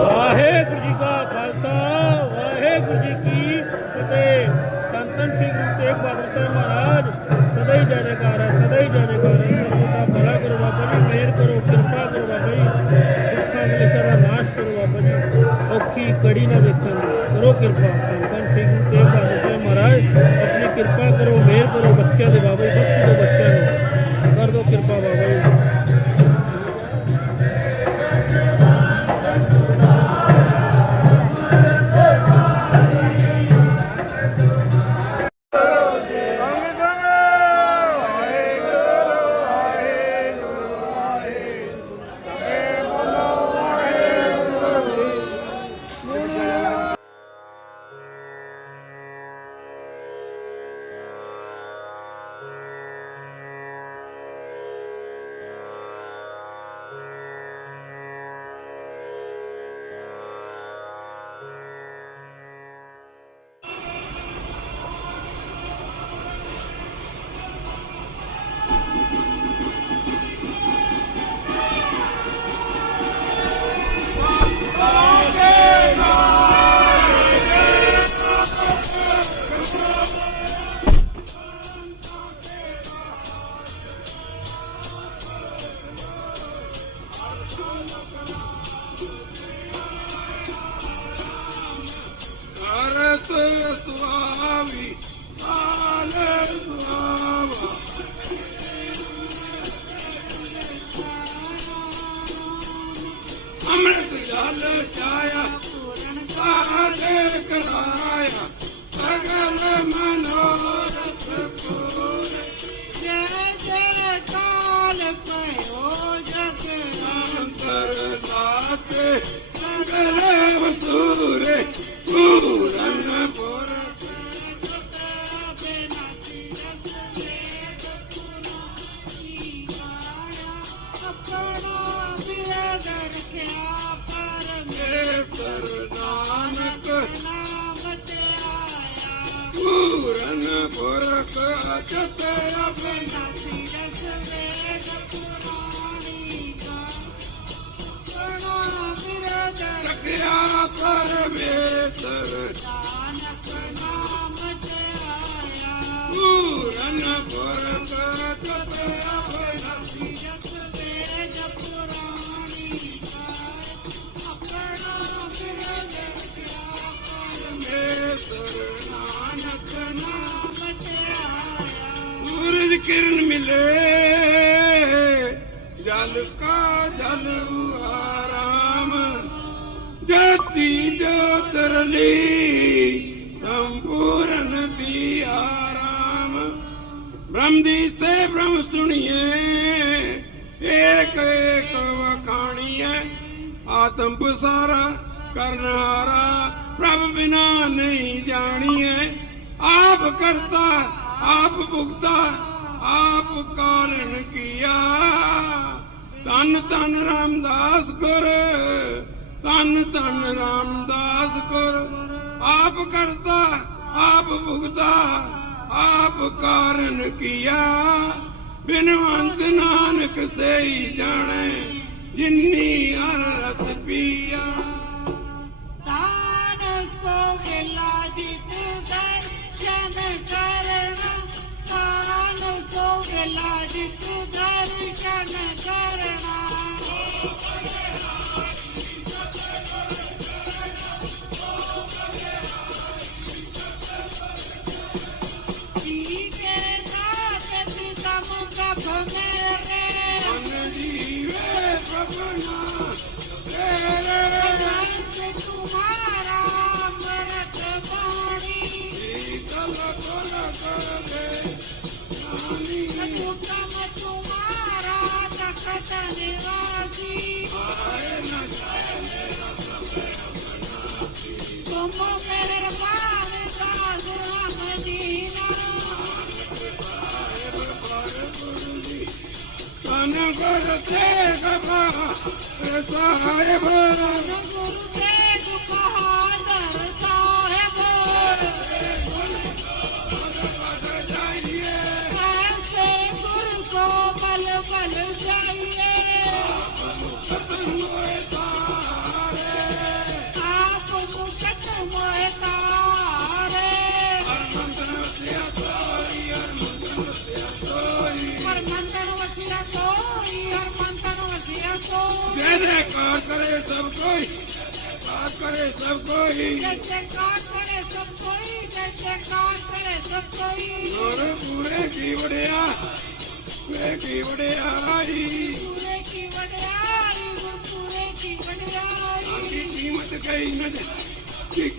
ਵਾਹਿਗੁਰੂ ਜੀ ਕਾ ਖਾਲਸਾ, ਵਾਹਿਗੁਰੂ ਜੀ ਕੀ ਫਤਿਹ। ਸੰਤਨ ਸ੍ਰੀ ਗੁਰੂ ਤੇਗ ਬਹਾਦਰ ਸਾਹਿਬ ਮਹਾਰਾਜ, ਸਦਾ ਹੀ ਜੈ ਜੈਕਾਰ ਹੈ, ਸਦਾ ਹੀ ਜੈ ਹੈ। ਸਭ ਭਲਾ ਕਰੋ ਬਾਬਾ ਜੀ, ਮਿਹਰ ਕਰੋ, ਕਿਰਪਾ ਕਰੋ ਬਾਬਾ ਜੀ। ਦੁੱਖਾਂ ਦੇ ਸਾਰਾ ਨਾਸ਼ ਕਰੋ ਬਾਬਾ ਜੀ। ਔਖੀ ਕੜੀ ਨਾ ਦੇਖਣ ਕਰੋ ਕਿਰਪਾ। ਸੰਤਨ ਸ੍ਰੀ ਗੁਰੂ ਤੇਗ ਬਹਾਦਰ ਸਾਹਿਬ ਮਹਾਰਾਜ, ਆਪਣੀ ਕਿਰਪਾ ਕਰੋ, ਮਿਹਰ ਕਰੋ ਬੱਚਿਆਂ ਦੇ ਬਾਬਾ ਜੀ ਬਖਸ਼ ਦਿਓ ਬੱਚਿਆਂ ਨੂੰ। ਕਰ ਦਿਓ ਕਿਰਪਾ। ब्रह्म दी से ब्रह्म सुनिए। एक एक वखाणिए आत्म पसारा करनहारा प्रभ बिना नहीं जानिए। आप करता, आप भुगता, आप कारण किया। तन तन रामदास गुर तन तन रामदास गुर आप करता, आप भुगता ਆਪ ਕਾਰਨ ਕੀਆ? ਬਿਨਵੰਤ ਨਾਨਕ ਸਹੀ ਜਾਣੈ ਜਿਨੀ ਅਰਸ ਪੀਆ।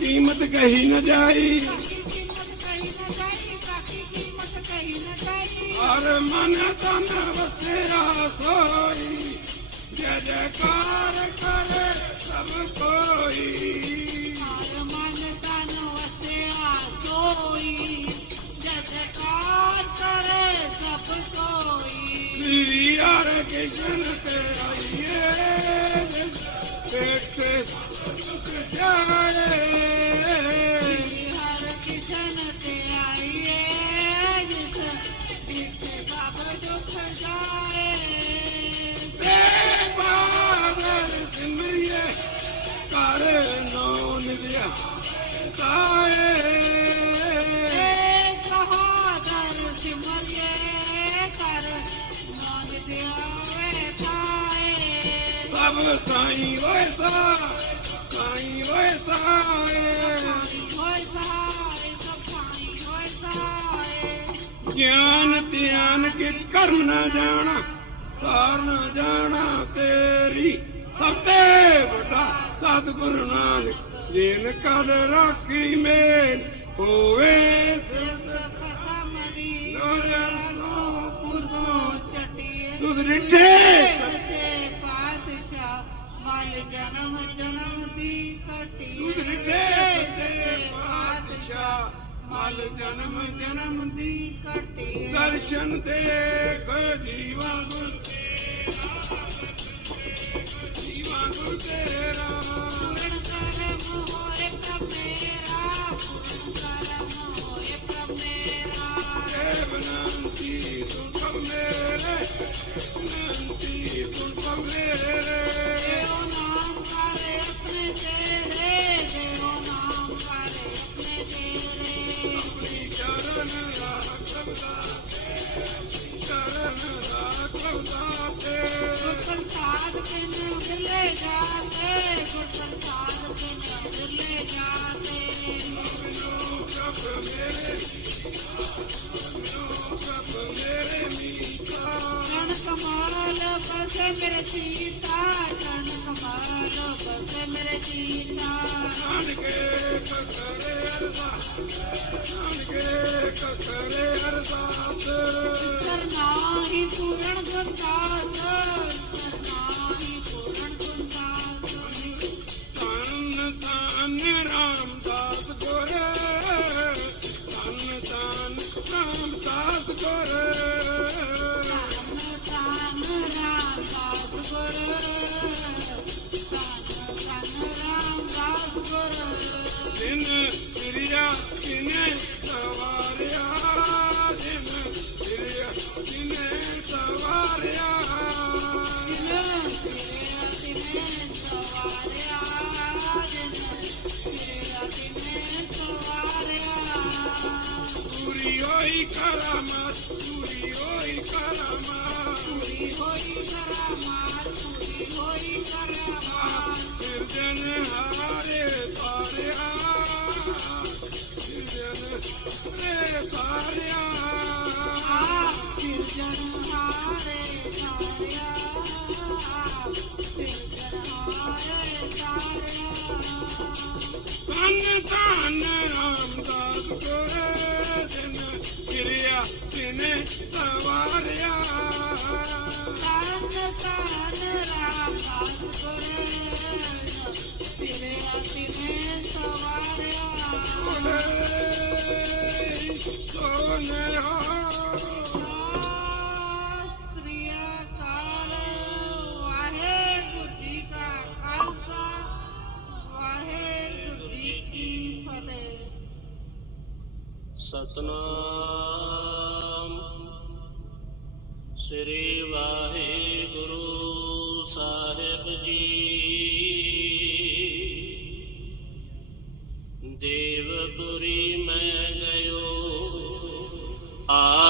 कीमत कही न जाई ਵਿੱਚ ਕਰ ਨਾ ਜਾਣਾ, ਸਾਰ ਨਾ ਜਾਣਾ ਤੇਰੀ। ਸਭ ਤੇ ਵੱਡਾ ਸਤਿਗੁਰ ਨਾਨਕ, ਜਿਨ ਕਦ ਰਾਖੀ ਮੇਂ ਹੋਵੇ। ਸੱਚੇ ਪਾਤਸ਼ਾਹ ਜਨਮ ਜਨਮ ਦੀ ਪਾਤਸ਼ਾਹ। ਮਲ ਜਨਮ ਜਨਮ ਦੀ ਕਟੀ ਦਰਸ਼ਨ ਦੇ ਕੋ ਜੀਵਾ ਗੁਰਤੇ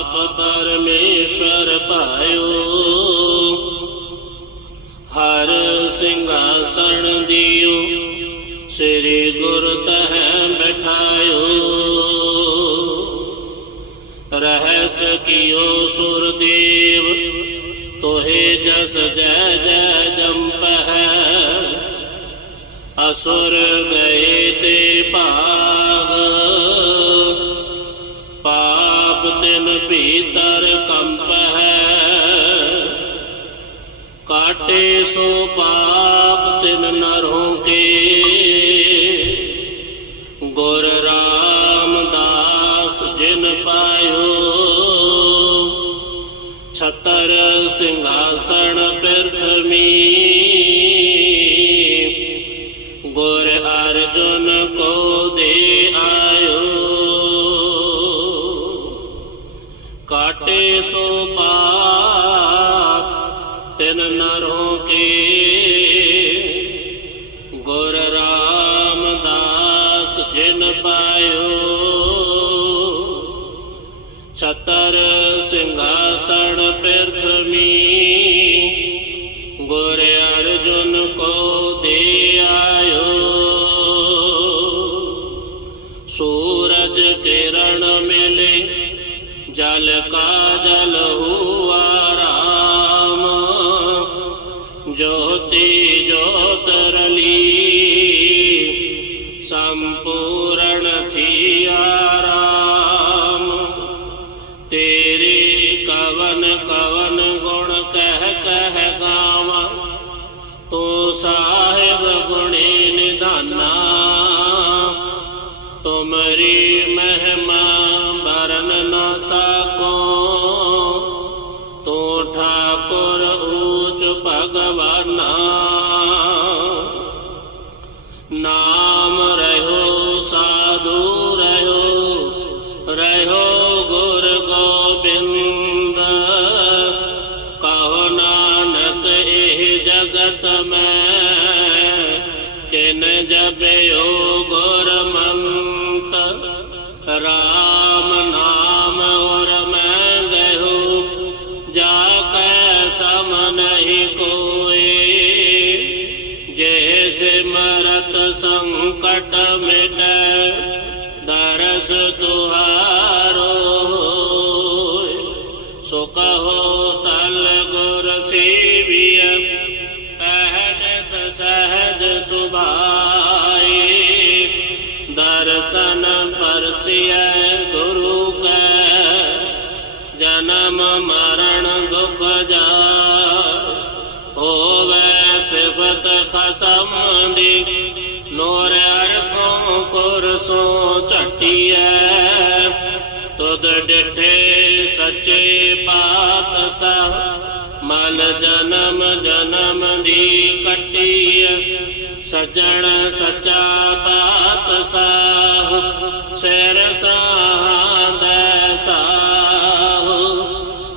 ਆਪ ਪਰਮੇਸ਼ਰ ਪਾਇਓ। ਹਰ ਸਿੰਘਾਸਣ ਦਿਓ, ਸ੍ਰੀ ਗੁਰ ਤਹਿ ਬਿਠਾਇਓ। ਰਹਿਸ ਕੀਓ ਸੁਰਦੇਵ, ਤੋਹੇ ਜਸ ਜੈ ਜੈ ਜੰਪਹਿ। ਅਸੁਰ ਗਏ ਤੇ ਭਾਇ ਭੀਤਰ ਕੰਪ ਹੈ। ਕਾਟੇ ਸੋ ਪਾਪ ਤਿਨ ਨਰੋਂ ਕੇ। ਗੁਰ ਰਾਮਦਾਸ ਜਿਨ ਪਾਇਓ। ਛਤਰ ਸਿੰਘਾਸਣ ਪ੍ਰਥਮੀ। ਛਤਰ ਸਿੰਘਾਸਣ ਪ੍ਰਥਮੀ ਗੁਰ ਅਰਜੁਨ ਕੋ ਦੇ ਤੁਮਰੀ ਮਹਿਮਾ ਬਰਨ ਨ ਸਕੋ सम नहीं कोई, जैसे मरत संकट में दरस तुहारो सुख हो तल गुर सहज सुभाई दर्शन परसिय गुरु का, जन्म मा ਸਿਫਤ ਖਸਮ ਦੀ ਨੂਰ ਅਰਸੋਂ ਕੁਰਸੋਂ ਝਟੀਐ। ਤੁਧ ਡਿਠੇ ਸੱਚੇ ਪਾਤਸ਼ਾਹ, ਮਲ ਜਨਮ ਜਨਮ ਦੀ ਕੱਟੀਐ। ਸਜਣ ਸੱਚਾ ਪਾਤਸ਼ਾਹ, ਸਿਰ ਸਾਹੰਦ ਸਾਹੂ।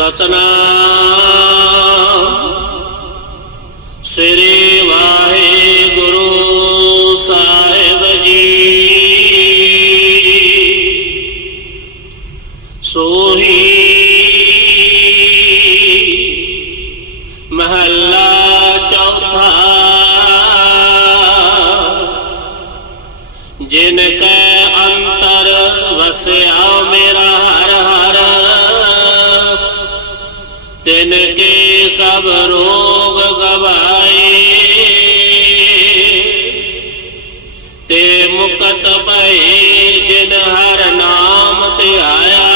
ਸਤਨਾਮ ਸਭ ਰੋਗ ਗਵਾਏ। ਤੇ ਮੁਕਤ ਭਏ ਜਿਨ ਹਰ ਨਾਮ ਤੇ ਆਇਆ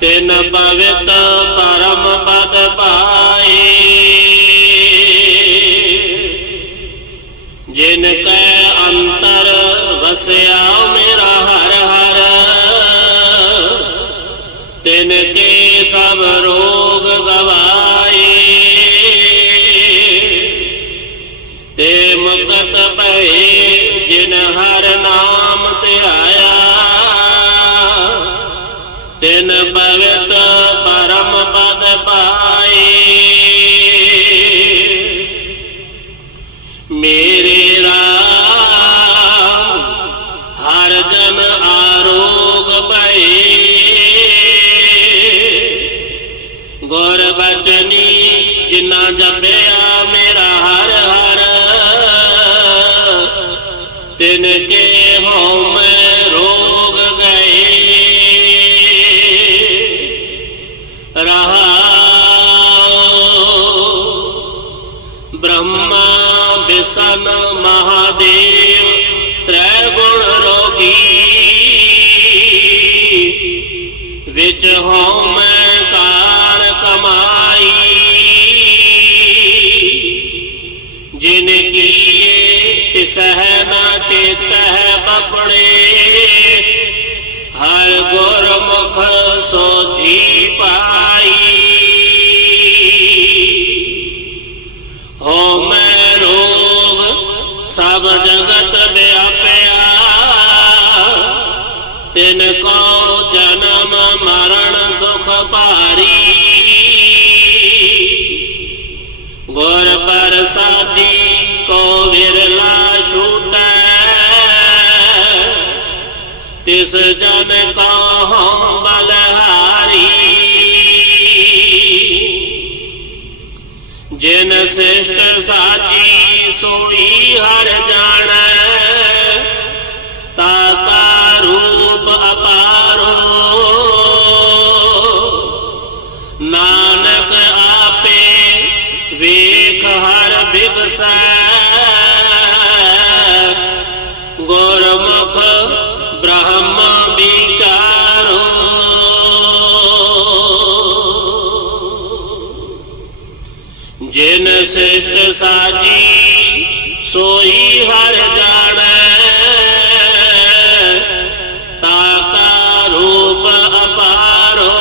ਤਿਨ ਪਵਿੱਤ ਜਿਨਾ ਜਪਿਆ ਮੇਰਾ ਹਰ ਹਰ। ਤਿਨ ਕੇ ਹਉ ਮੈਂ ਰੋਗ ਗਏ ਰਹਾਉ ਬ੍ਰਹਮਾ ਬਿਸਨ ਮਹਾਦੇਵ ਤ੍ਰੈ ਗੁਣ ਰੋਗੀ। ਵਿੱਚ ਹਉ ਮੈਂ ਕਾਰ ਕਮਾ। ਸਹਿ ਤਿਸਹਿ ਨਾ ਚੇਤਹਿ ਬਪਣੇ ਹਰ ਗੁਰਮੁਖ ਸੋਝੀ ਪਾਈ। ਹੋ ਮੈਂ ਰੋਗ, ਸਭ ਜਗਤ ਵਿਆਪਿਆ। ਤਿਨ ਕੋ ਜਨਮ ਮਰਨ ਦੁਖ ਭਾਰੀ। ਗੁਰ ਪ੍ਰਸਾਦੀ ਕੋ ਵਿਰਲਾ ਛੂਟੈ, ਤਿਸ ਜਨ ਕੋ ਬਲਹਾਰੀ। ਜਿਨ ਸਿਸ਼ਟ ਸਾਜੀ ਸੋਈ ਹਰ ਜਾਣੈ ਸਿਸ਼ਟ ਸਾਜੀ ਸੋਈ ਹਰ ਜਾਣੈ। ਤਾਕਾ ਰੂਪ ਅਪਾਰੋ।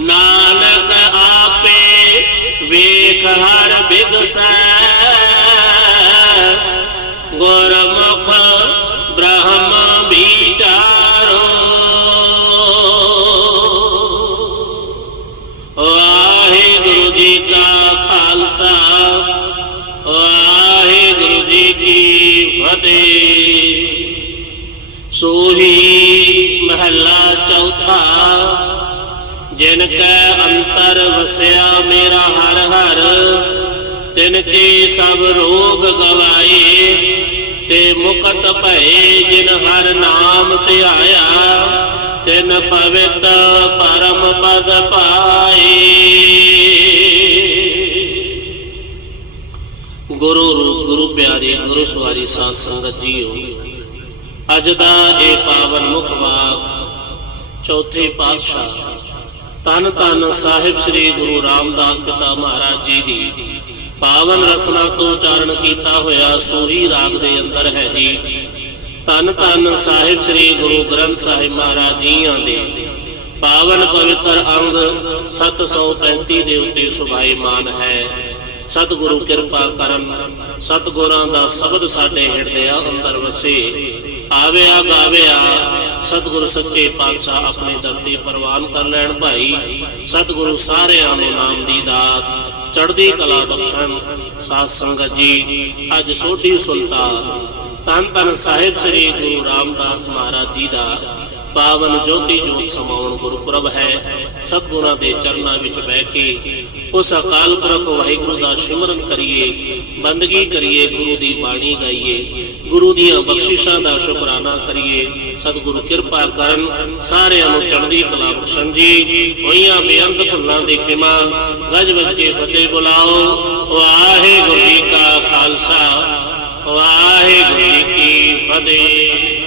ਨਾਨਕ ਆਪੇ ਵੇਖ ਹਰ ਬਿਗਸੈ ਤਿਨ ਕੇ ਸਭ ਰੋਗ ਗਵਾਏ, ਤੇ ਮੁਕਤ ਭਏ ਜਿਨ ਹਰ ਨਾਮ ਧਿਆਇਆ, ਤਿਨ ਪਵਿੱਤ ਪਰਮ ਪਦ ਪਾਏ। ਗੁਰੂ ਗੁਰੂ ਪਿਆਰੇ, ਗੁਰੂ ਸਵਾਰੀ ਸਾਧ ਸੰਗਤ ਜੀਓ, ਅੱਜ ਦਾ ਇਹ ਪਾਵਨ ਮੁਖ ਵਾਕ ਚੌਥੇ ਪਾਤਸ਼ਾਹ ਤਨ ਤਨ ਸਾਹਿਬ ਸ੍ਰੀ ਗੁਰੂ ਰਾਮਦਾਸ ਪਿਤਾ ਮਹਾਰਾਜ ਜੀ ਦੀ ਪਾਵਨ ਰਸਨਾ ਤੋਂ ਉਚਾਰਨ ਕੀਤਾ ਹੋਇਆ ਸੋਹੀ ਰਾਗ ਦੇ ਅੰਦਰ ਹੈ ਜੀ। ਤਨ ਤਨ ਸਾਹਿਬ ਸ੍ਰੀ ਗੁਰੂ ਗ੍ਰੰਥ ਸਾਹਿਬ ਮਹਾਰਾਜ ਜੀਆਂ ਦੇ। ਪਾਵਨ ਪਵਿੱਤਰ ਅੰਗ 735 ਦੇ ਉੱਤੇ ਸੁਭਾਈਮਾਨ ਹੈ। ਸਤਿਗੁਰੂ ਕਿਰਪਾ ਕਰਨ, ਸਤਿਗੁਰਾਂ ਦਾ ਸ਼ਬਦ ਸਾਡੇ ਹਿਰਦਿਆਂ ਅੰਦਰ ਵਸੇ। ਆਵਿਆ ਗਾਵਿਆ, ਸਤਿਗੁਰੂ ਸੱਚੇ ਪਾਤਸ਼ਾਹ ਆਪਣੇ ਦਰ ਤੇ ਪ੍ਰਵਾਨ ਕਰ ਲੈਣ ਭਾਈ। ਸਤਿਗੁਰੂ ਸਾਰਿਆਂ ਨੂੰ ਨਾਮ ਦੀ ਦਾਤ। ਚੜ੍ਹਦੀ ਕਲਾ ਬਖਸ਼ਣ ਸਾਧ ਸੰਗਤ ਜੀ, ਅੱਜ ਸੋਢੀ ਸੁਲਤਾਨ ਤਨ ਤਨ ਸਾਹਿਬ ਸ੍ਰੀ ਗੁਰੂ ਰਾਮਦਾਸ ਮਹਾਰਾਜ ਜੀ ਦਾ ਪਾਵਨ ਜੋਤੀ ਜੋਤ ਸਮਾਉਣ ਗੁਰਪੁਰਬ ਹੈ, ਸਤਿਗੁਰਾਂ ਦੇ ਚਰਨਾਂ ਵਿੱਚ ਬਹਿ ਕੇ ਉਸ ਅਕਾਲ ਪੁਰਖ ਵਾਹਿਗੁਰੂ ਦਾ ਸਿਮਰਨ ਕਰੀਏ, ਬੰਦਗੀ ਕਰੀਏ, ਗੁਰੂ ਦੀ ਬਾਣੀ ਗਾਈਏ, ਗੁਰੂ ਦੀਆਂ ਬਖਸ਼ਿਸ਼ਾਂ ਦਾ ਸ਼ੁਕਰਾਨਾ ਕਰੀਏ, ਸਤਿਗੁਰੂ ਕਿਰਪਾ ਕਰਨ ਸਾਰਿਆਂ ਨੂੰ ਚੜ੍ਹਦੀ ਕਲਾ ਬਖਸ਼ਣ ਜੀ। ਹੋਈਆਂ ਬੇਅੰਤ ਭੁੱਲਾਂ ਦੀ ਖਿਮਾ, ਗਜ ਵਜ ਕੇ ਫਤਿਹ ਬੁਲਾਓ। ਵਾਹਿਗੁਰੂ ਜੀ ਕਾ ਖਾਲਸਾ, ਵਾਹਿਗੁਰੂ ਜੀ ਕੀ ਫਤਿਹ।